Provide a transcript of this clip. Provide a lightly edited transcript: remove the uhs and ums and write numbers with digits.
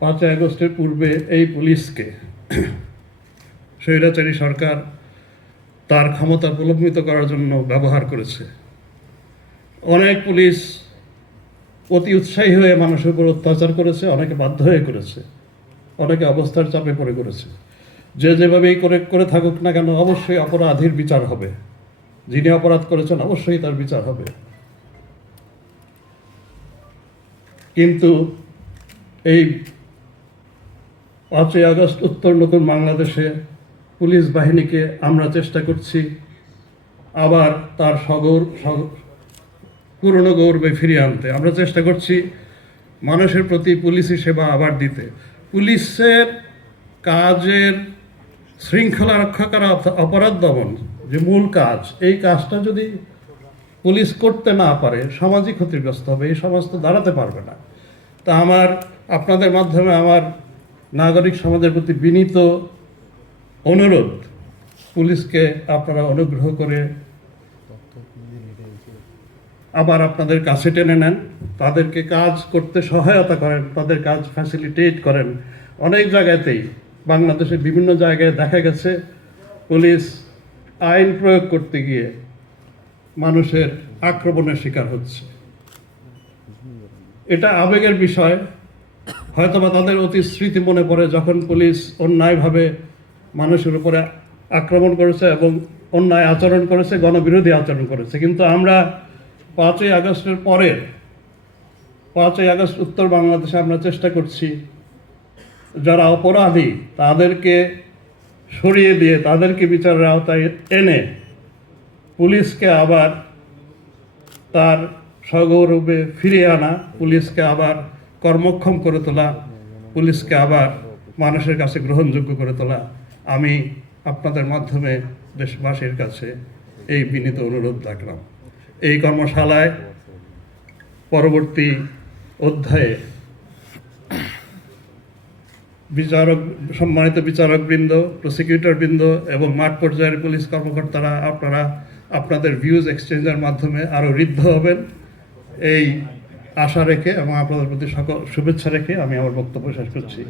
5ই আগস্টের পূর্বে এই পুলিশকে স্বৈরাচারী সরকার তার ক্ষমতা প্রলম্বিত করার জন্য ব্যবহার করেছে। অনেক পুলিশ অতি উৎসাহী হয়ে মানুষের উপর অত্যাচার করেছে, অনেকে বাধ্য হয়ে করেছে, অনেকে অবস্থার চাপে পড়ে করেছে। যে যেভাবেই করে থাকুক না কেন, অবশ্যই অপরাধীর বিচার হবে। যিনি অপরাধ করেছেন অবশ্যই তার বিচার হবে। কিন্তু এই 5ই আগস্ট উত্তর নতুন বাংলাদেশে পুলিশ বাহিনীকে আমরা চেষ্টা করছি আবার তার পুরনো গৌরবে ফিরিয়ে আনতে। আমরা চেষ্টা করছি মানুষের প্রতি পুলিশি সেবা আবার দিতে। পুলিশের কাজের শৃঙ্খলা রক্ষা করা, অপরাধ দমন যে মূল কাজ, এই কাজটা যদি পুলিশ করতে না পারে সমাজই ক্ষতিগ্রস্ত হবে, এই সমাজ তো দাঁড়াতে পারবে না। তা আপনাদের মাধ্যমে আমার নাগরিক সমাজের প্রতি বিনীত অনুরোধ, পুলিশকে আপনারা অনুগ্রহ করে আবার আপনাদের কাছে টেনে নেন, তাদেরকে কাজ করতে সহায়তা করেন, তাদের কাজ ফ্যাসিলিটেট করেন। অনেক জায়গাতেই বাংলাদেশের বিভিন্ন জায়গায় দেখা গেছে পুলিশ আইন প্রয়োগ করতে গিয়ে মানুষের আক্রমণের শিকার হচ্ছে। এটা আবেগের বিষয়, হয়তোবা তাদের অতি স্মৃতি মনে পড়ে যখন পুলিশ অন্যায়ভাবে মানুষের উপরে আক্রমণ করেছে এবং অন্যায় আচরণ করেছে, গণবিরোধী আচরণ করেছে। কিন্তু আমরা 5ই আগস্টের পরে 5ই আগস্ট উত্তর বাংলাদেশে আমরা চেষ্টা করছি যারা অপরাধী তাদেরকে সরিয়ে দিয়ে তাদেরকে বিচারের আওতায় এনে পুলিশকে আবার তার সগৌরবে ফিরিয়ে আনা, পুলিশকে আবার কর্মক্ষম করে তোলা, পুলিশকে আবার মানুষের কাছে গ্রহণযোগ্য করে তোলা। আমি আপনাদের মাধ্যমে দেশবাসীর কাছে এই বিনীত অনুরোধ রাখলাম। এই কর্মশালায় পরবর্তী অধ্যায়ে সম্মানিত বিচারকবৃন্দ, প্রসিকিউটরবৃন্দ এবং মাঠ পর্যায়ের পুলিশ কর্মকর্তারা আপনারা আপনাদের ভিউজ এক্সচেঞ্জের মাধ্যমে আরও ঋদ্ধ হবেন, এই আশা রেখে এবং আপনাদের প্রতি সকল শুভেচ্ছা রেখে আমি আমার বক্তব্য শেষ করছি।